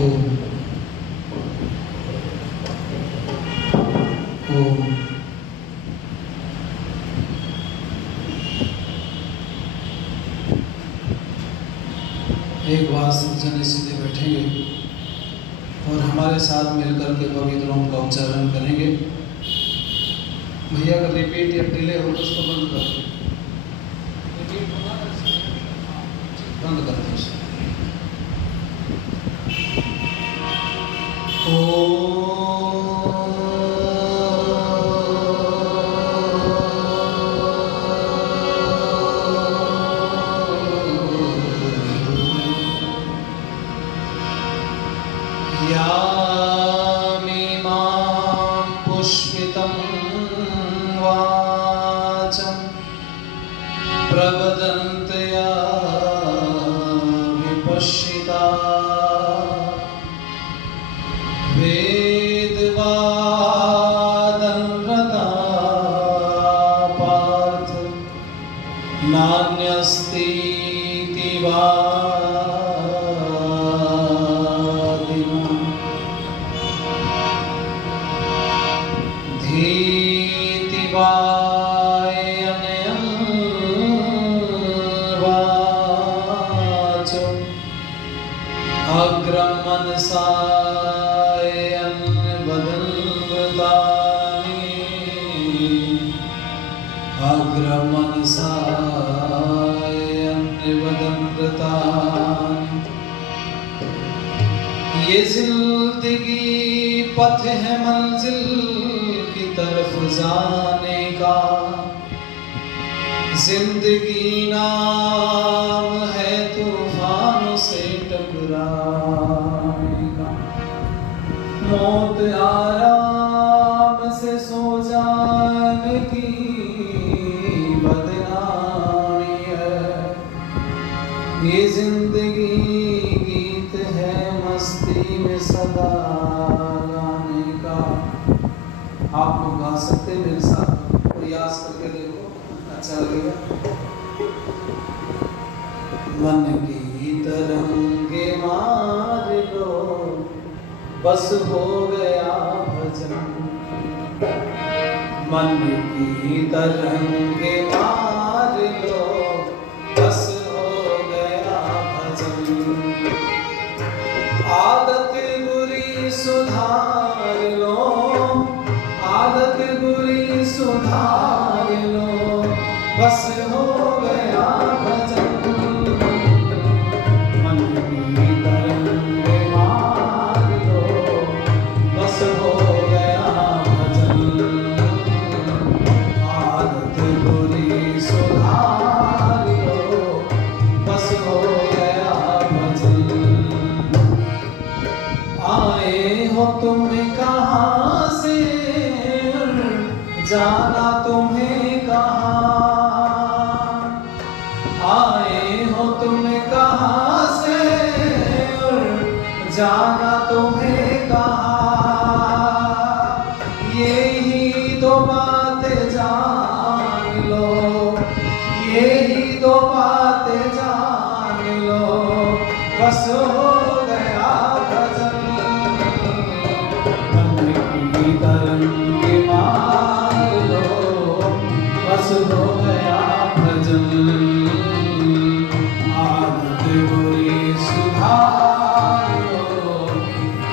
ओम ओम। एक बार सब जने सीधे बैठेंगे और हमारे साथ मिलकर के पवित्र ओम का उच्चारण करेंगे। भैया का रिपीट या डिले हो तो उसको बंद कर दो। रिपीट होगा बंद कर दो। यामिमां पुष्पितं वाचं प्रवदन्त्या विपश्चिता वेदवादनरता पार्थ नान्यस्तीति वादिनः धीतिवायनयं वाचो अग्रं मनसा ये जिंदगी पथ है मंजिल की तरफ जाने का, जिंदगी नाम है तूफानों से टकराने का। मौत आराम से सो जाने की बदनामी है। ये जिंदगी गीत है मस्ती में सदा गाने का। आप लोग गा सकते मेरे साथ, प्रयास करके देखो, अच्छा लगेगा। मन की तरंगे मार लो, बस हो गया भजन। मन की तरंगे मार लो, बस हो गया भजन। आदत बुरी सुधार लो, आदत बुरी सुधार लो, बस हो गया भजन। मन की तरंगे मार लो, बस हो गया भजन। आदत बुरी सुधार लो, बस हो गया भजन। आए हो तुम कहाँ से, जाना तुम्हें कहाँ। आए हो तुम कहाँ से, जाना तुम्हें कहाँ। यही दो बातें जान लो, यही दो बातें जान लो, बस हो गया भजन। मन की तरंगे मार लो, बस हो गया भजन। आदत बुरी सुधार लो,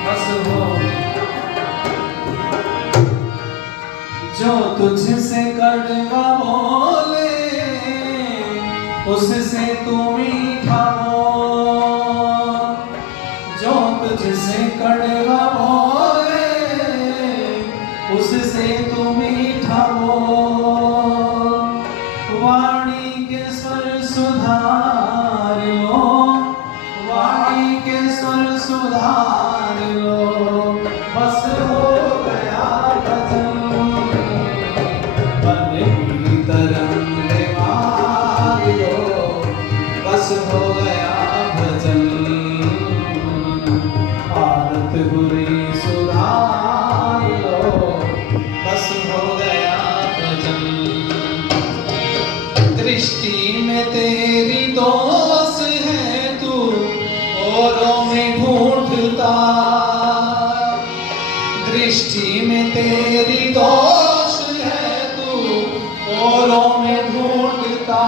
बस हो। जो तुझसे कड़वा बोले, उससे तू मीठा बोल। जो तुझसे कड़वा बोले, उससे तू मीठा बोल। वाणी के स्वर सुधार लो, वाणी के स्वर सुधार लो, बस हो गया भजन। मन की तरंगे मार लो, बस हो गया भजन। आदत बुरी सृष्टि में तेरी दोष है, तू औरों में ढूंढता।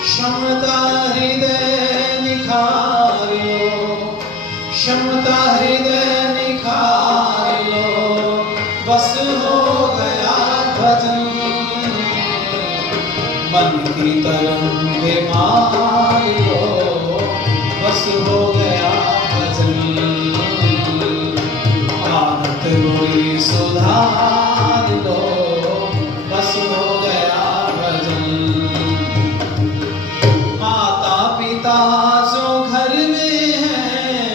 क्षमता हृदय निखार लो, क्षमता हृदय निखार लो, बस हो गया भजन। मन की तरंगे मार लो, बस हो गया भजन। आदत बुरी सुधार लो, बस हो गया भजन। माता पिता जो घर में हैं,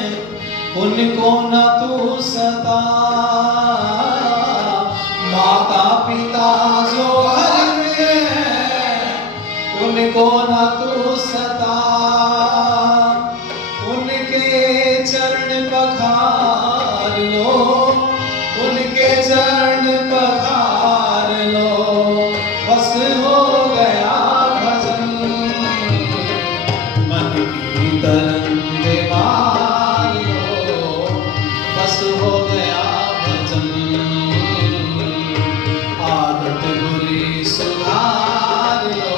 उनको न तू सता। माता पिता जो घर में हैं, उनको न तू सता। उनके चरण पखार लो, उनके चरण पखार लो, बस हो गया भजन। मन की तरंगे मार लो, बस हो गया भजन। आदत बुरी सुधार लो,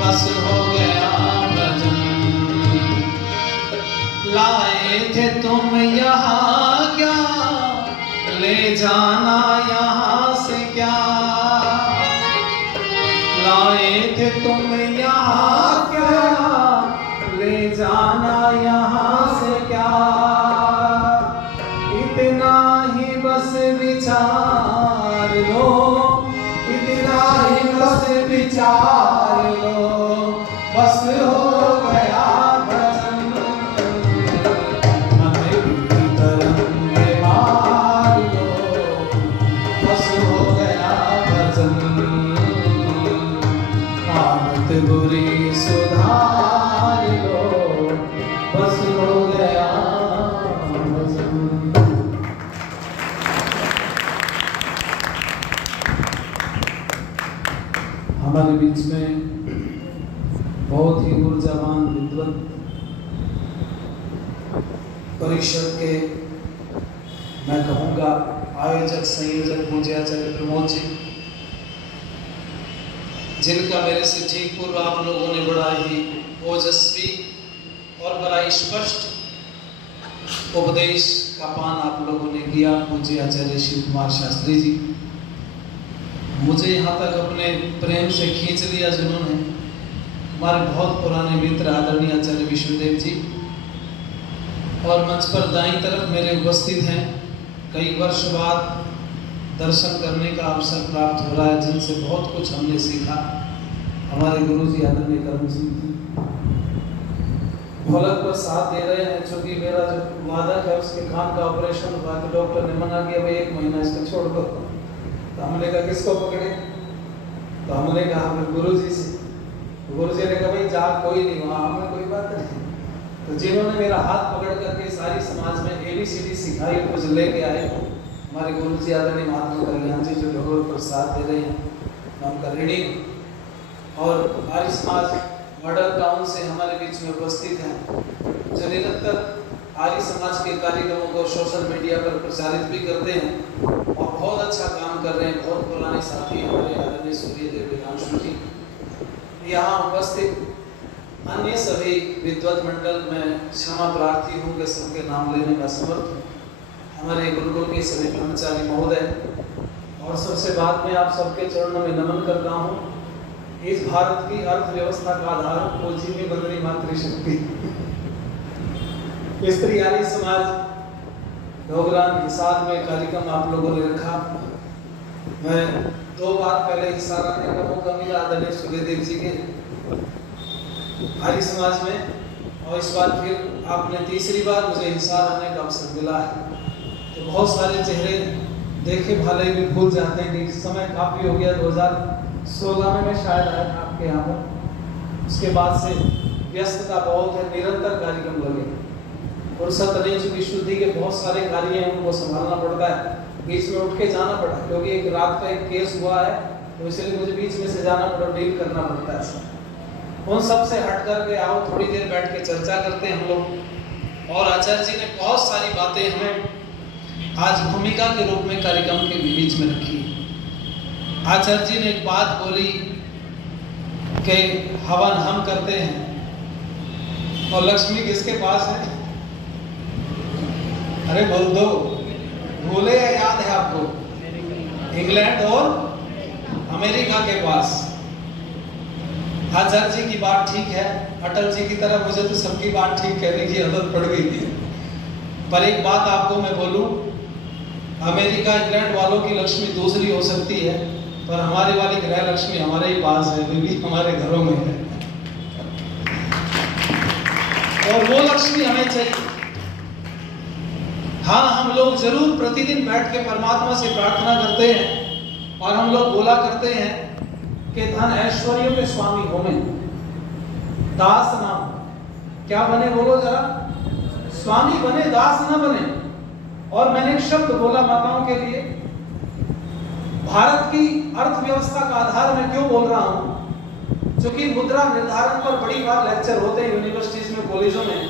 बस हो गया भजन। लाए थे तुम यहाँ क्या, ले जाना यहाँ से क्या। लाए थे तुम यहाँ क्या, ले जाना यहाँ से क्या। इतना ही बस विचार लो, इतना ही बस विचार लो, बस हो गया भजन। मन की तरंगे मार लो, बस हो गया भजन। आदत बुरी सुधार लो, बस हो गया भजन। हमारे बीच में बहुत ही ऊर्जावान विद्वत परिषद के मैं कहूँगा आयोजक संयोजक मुझे आचार्य प्रमोद जी, जिनका मेरे से ठीक पूर्व आप लोगों ने बड़ा ही ओजस्वी और बड़ा ही स्पष्ट उपदेश का पान आप लोगों ने किया, पूज्य आचार्य शिव कुमार शास्त्री जी। मुझे यहाँ तक अपने प्रेम से खींच लिया जिन्होंने, हमारे बहुत पुराने मित्र आदरणीय आचार्य विष्णुदेव जी, और मंच पर दाईं तरफ मेरे उपस्थित हैं। कई वर्ष बाद दर्शन करने का अवसर प्राप्त हो रहा है, जिनसे बहुत कुछ हमने सीखा। हमारे गुरु जी आदरणीय कर्म सिंह जी ढोलक पर साथ दे रहे हैं। चूंकि मेरा जो वादक है उसके कान का ऑपरेशन हुआ, तो डॉक्टर ने मना किया भाई 1 महीना इसको छोड़ दो। तो हमने कहा किसको पकड़े, तो हमने कहा फिर गुरु जी से। गुरु जी ने कहा भाई जा कोई नहीं वहाँ, हमें कोई बात नहीं। तो जिन्होंने मेरा हाथ पकड़ करके सारी समाज में ABCD सिखाई, कुछ लेके आए, हमारे गुरु जी आदरणीय महात्मा कल्याण जी जो ढोलक पर साथ दे रहे हैं, मैं उनका ऋणी। और आर्य समाज मॉडल टाउन से हमारे बीच में उपस्थित हैं, जो निरंतर आर्य समाज के कार्यक्रमों को सोशल मीडिया पर प्रचारित भी करते हैं और बहुत अच्छा काम कर रहे हैं। बहुत पुराने साथी हमारे आदरणीय सूर्यदेव विधांशु जी, यहाँ उपस्थित अन्य सभी विद्वत मंडल में क्षमा प्रार्थी हूँ कि सबके नाम लेने का समर्थ हूँ। हमारे गुरुकुल के सभी ब्रह्मचारी महोदय, और सबसे बाद में आप सबके चरणों में नमन करता हूँ। इस भारत की अर्थव्यवस्था का आधार पूंजी में बंदरी मातृशक्ति। स्त्री आर्य समाज डोगरान हिसार में कार्यक्रम आप लोगों ने रखा। मैं 2 बार पहले हिसार आने का मौका मिला आदरणीय सूर्यदेव जी के आर्य समाज में, और इस बार फिर आपने तीसरी बार मुझे हिसार आने का अवसर मिला है। तो बहुत सारे चेहरे देखे भाले भी भूल जाते हैं कि समय काफ़ी हो गया। 2016 में मैं शायद आया था आपके यहाँ पर, उसके बाद से व्यस्तता बहुत है, निरंतर कार्यक्रम लगे। फुर्सत नहीं, चूंकि शुद्धि के बहुत सारे कार्य हैं, उनको संभालना पड़ता है। बीच में उठ के जाना पड़ा क्योंकि एक रात का एक केस हुआ है, तो इसलिए मुझे बीच में से जाना पड़ा, डील करना पड़ता है सब। उन सब से हट करके आओ, थोड़ी देर बैठ के चर्चा करते हैं हम लोग। और आचार्य जी ने बहुत सारी बातें हमें आज भूमिका के रूप में कार्यक्रम के बीच में रखी है। आचार्य जी ने एक बात बोली कि हवन हम करते हैं और लक्ष्मी किसके पास है? अरे बोल दो, भूले या याद है आपको? इंग्लैंड और अमेरिका के पास। आचार्य जी की बात ठीक है, अटल जी की तरह मुझे तो सबकी बात ठीक कहने की आदत पड़ गई थी। पर एक बात आपको मैं बोलूं, अमेरिका इंग्लैंड वालों की लक्ष्मी दूसरी हो सकती है, पर हमारी वाली ग्रह लक्ष्मी हमारे ही पास है, वो भी हमारे घरों में है। और वो लक्ष्मी हमें चाहिए। हाँ, हम लोग जरूर प्रतिदिन बैठ के परमात्मा से प्रार्थना करते हैं और हम लोग बोला करते हैं कि धन ऐश्वर्यों के स्वामी होने, दास नाम क्या बने, बोलो जरा, स्वामी बने, दास ना बने। और मैंने एक शब्द बोला माताओं के लिए, भारत की अर्थव्यवस्था का आधार मैं क्यों बोल रहा हूं, क्योंकि मुद्रा निर्धारण पर बड़ी बार लेक्चर होते हैं यूनिवर्सिटीज में, कॉलेजों में,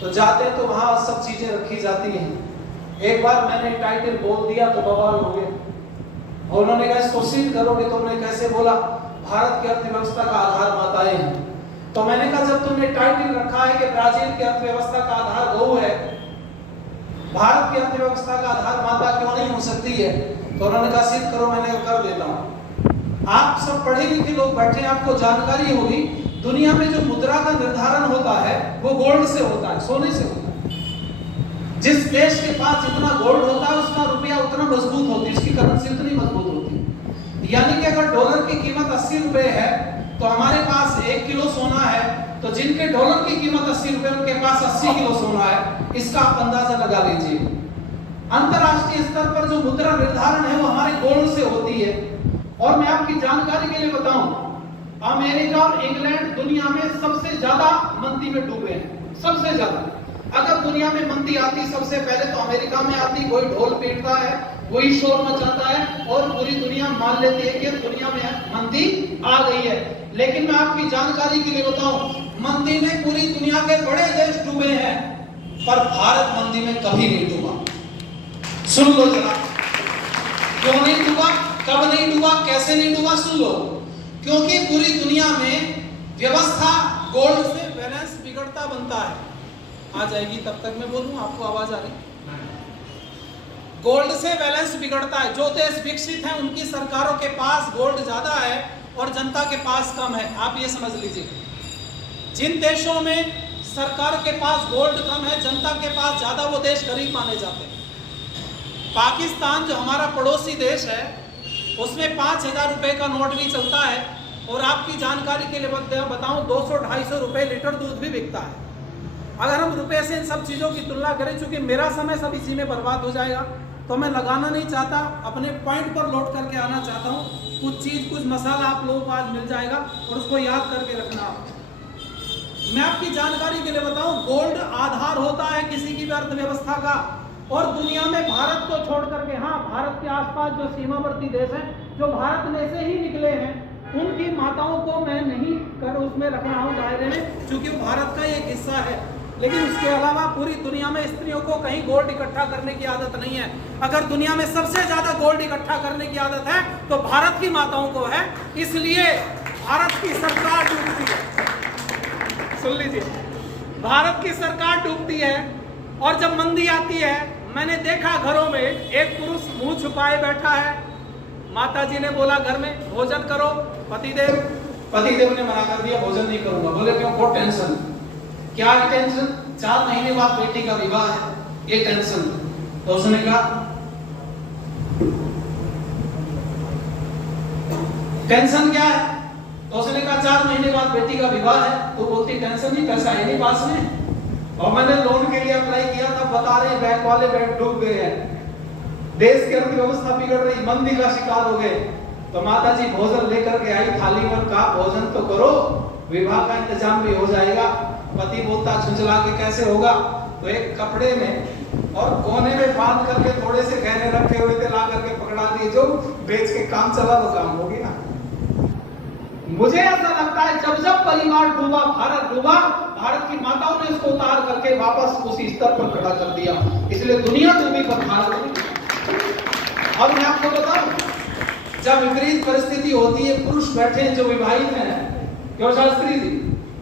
तो जाते हैं तो वहां सब चीजें रखी जाती हैं। एक बार मैंने टाइटल बोल दिया तो बवाल हो गया और उन्होंने कहा इसको सिद्ध करो कि तुमने कैसे बोला, भारत की अर्थव्यवस्था का आधार माताएं हैं। तो मैंने कहा जब तुमने टाइटल रखा है कि ब्राजील की अर्थव्यवस्था का आधार गौ है, भारत की अर्थव्यवस्था का आधार माता क्यों नहीं हो सकती है? तो उन्होंने कहा सिद्ध करो। मैंने कर देता हूं। आप सब पढ़े लिखे लोग बैठे, आपको जानकारी होगी, दुनिया में जो मुद्रा का निर्धारण होता है वो गोल्ड से होता है, सोने से होता है। जिस देश के पास जितना गोल्ड होता है उसका रुपया उतना मजबूत होती है, उसकी करेंसी उतनी मजबूत होती है। यानी कि अगर डॉलर की कीमत 80 रुपए है तो हमारे पास 1 किलो सोना है, तो जिनके डॉलर की कीमत 80 रुपए उनके पास 80 किलो सोना है। इसका आप अंदाजा लगा लीजिए। अंतरराष्ट्रीय स्तर पर जो मुद्रा निर्धारण है वो हमारे गोल्ड से होती है। और मैं आपकी जानकारी के लिए बताऊं, अमेरिका और इंग्लैंड दुनिया में सबसे ज्यादा मंदी में डूबे हैं, सबसे ज्यादा। अगर दुनिया में मंदी आती सबसे पहले तो अमेरिका में आती, कोई ढोल पीटता है, कोई शोर मचाता है और पूरी दुनिया मान लेती है कि दुनिया में मंदी आ गई है। लेकिन मैं आपकी जानकारी के लिए बताऊं, मंदी में पूरी दुनिया के बड़े देश डूबे हैं, पर भारत मंदी में कभी नहीं डूबा। सुन लो जरा, क्यों नहीं डूबा, कब नहीं डूबा, कैसे नहीं डूबा, सुन लो। क्योंकि पूरी दुनिया में व्यवस्था गोल्ड से बैलेंस बिगड़ता बनता है। आ जाएगी तब तक मैं बोलूं, आपको आवाज आ रही? गोल्ड से बैलेंस बिगड़ता है। जो देश विकसित हैं उनकी सरकारों के पास गोल्ड ज्यादा है और जनता के पास कम है। आप ये समझ लीजिए, जिन देशों में सरकार के पास गोल्ड कम है, जनता के पास ज्यादा, वो देश गरीब माने जाते हैं। पाकिस्तान जो हमारा पड़ोसी देश है उसमें 5,000 रुपए का नोट भी चलता है। और आपकी जानकारी के लिए बताऊं, 200-250 रुपए लीटर दूध भी बिकता है। अगर हम रुपए से इन सब चीज़ों की तुलना करें, चूंकि मेरा समय सब इसी में बर्बाद हो जाएगा, तो मैं लगाना नहीं चाहता, अपने पॉइंट पर लौट करके आना चाहता हूँ। कुछ चीज़, कुछ मसाला आप लोगों को आज मिल जाएगा और उसको याद करके रखना। मैं आपकी जानकारी के लिए बताऊं, गोल्ड आधार होता है किसी की भी अर्थव्यवस्था का। और दुनिया में भारत को छोड़ करके, हाँ, भारत के आसपास जो सीमावर्ती देश हैं, जो भारत में से ही निकले हैं, उनकी माताओं को मैं नहीं कर उसमें रख रहा हूँ दायरे में, क्योंकि वो भारत का एक हिस्सा है। लेकिन उसके अलावा पूरी दुनिया में स्त्रियों को कहीं गोल्ड इकट्ठा करने की आदत नहीं है। अगर दुनिया में सबसे ज्यादा गोल्ड इकट्ठा करने की आदत है तो भारत की माताओं को है। इसलिए भारत की सरकार डूबती है। सुन लीजिए, भारत की सरकार डूबती है। और जब मंदी आती है, मैंने देखा घरों में एक पुरुष मुंह छुपाए बैठा है। माता जी ने बोला घर में भोजन करो, पतिदेव ने मना कर दिया, भोजन नहीं करूंगा। बोले क्यों? बहुत टेंशन। क्या है टेंशन? 4 महीने बाद बेटी का विवाह है, ये टेंशन। तो उसने कहा टेंशन क्या है? तो उसने कहा 4 महीने बाद बेटी का विवाह है। तो बोलती टेंशन नहीं, पैसा है नहीं पास में। और मैंने लोन के लिए अप्लाई किया था, बता रहे बैंक वाले बैंक डूब गए हैं, देश की अर्थव्यवस्था बिगड़ रही, मंदी का शिकार हो गए। तो माता जी भोजन लेकर के आई थाली पर, कहा भोजन तो करो, विवाह का इंतजाम भी हो जाएगा। पति बोलता झुंझला के कैसे होगा? तो एक कपड़े में और कोने में बांध करके थोड़े से गहने रखे हुए थे, ला करके पकड़ा दिए, जो बेच के काम चला तो काम हो गया। मुझे ऐसा लगता है जब जब परिवार डूबा, भारत डूबा, भारत की माताओं ने उसको उतार करके वापस उसी स्तर पर खड़ा कर दिया। इसलिए दुनिया डूबी पर भारत डूबी। और मैं आपको बताऊं, जब विपरीत परिस्थिति होती है, पुरुष बैठे हैं जो विवाहित हैं, क्यों शास्त्री जी,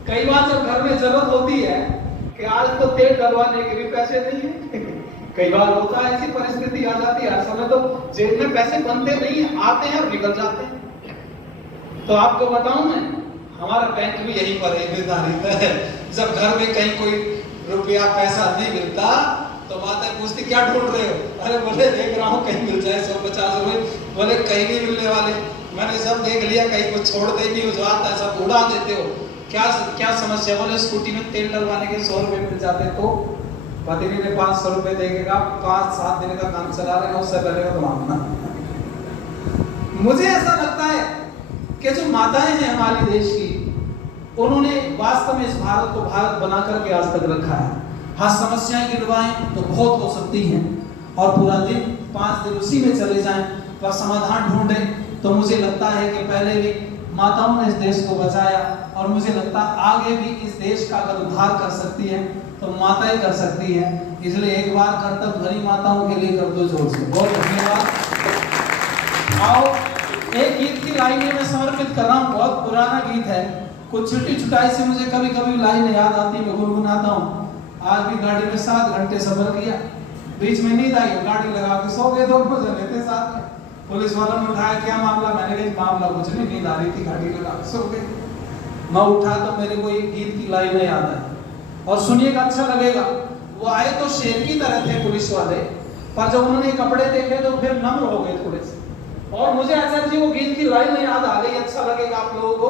कई बार जब घर में जरूरत होती है कि आज तो तेल डलवाने के भी पैसे नहीं है, कई बार होता है ऐसी परिस्थिति आ जाती है, हर समय तो जेब में पैसे बनते नहीं है, आते हैं और निकल जाते हैं। तो आपको बताऊं मैं, हमारा बैंक भी यहीं पर है। जब घर में कहीं कोई रुपया पैसा नहीं मिलता तो माता पूछती क्या ढूंढ रहे हो? अरे बोले देख रहा हूँ कहीं मिल जाए 150 रुपए। बोले कहीं नहीं मिलने वाले, मैंने सब देख लिया, कहीं कुछ छोड़ते नहीं हो, जो आता है सब उड़ा देते हो, क्या समस्या? बोले स्कूटी में तेल डलवाने के 100 रुपए मिल जाते तो पति ने 500 रुपए देगा, 5-7 दिन का काम चला रहे हैं, उससे पहले का तो मांगना। मुझे ऐसा लगता है कि जो माताएं हैं हमारे देश की, उन्होंने वास्तव में इस भारत को भारत बना करके आज तक रखा है। हाँ, समस्याएं गिरवाएं तो बहुत हो सकती हैं और पूरा दिन 5 दिन उसी में चले जाएं, पर समाधान ढूंढें तो मुझे लगता है कि पहले भी माताओं ने इस देश को बचाया और मुझे लगता है आगे भी इस देश का अगर उद्धार कर सकती है तो माताएं कर सकती है। इसलिए एक बार कर्तव्य भरी माताओं के लिए कर दो जोर से बहुत धन्यवाद। आओ, एक गीत की लाइनें मैं समर्पित कर रहा हूँ, बहुत पुराना गीत है, कुछ छुट्टी छुटाई से मुझे कभी कभी लाइनें याद आती, मैं गुनगुनाता हूँ। आज भी गाड़ी में 7 घंटे सफर किया, बीच में नींद आई, गाड़ी लगा के सो गए, 2 जने थे साथ में। पुलिस वालों ने उठाया, क्या मामला? मैंने कहा मामला कुछ नहीं, नींद आ रही थी, गाड़ी लगा के सो गए। मैं उठा तो मेरे को एक गीत की लाइनें याद आई और सुनिएगा, अच्छा लगेगा। वो आए तो शेर की तरह थे पुलिस वाले, पर जब उन्होंने कपड़े देखे तो फिर नम्र हो गए थोड़े से। और मुझे आचार्य जी वो गीत की लाइनें याद आ गई, अच्छा लगेगा आप लोगों को।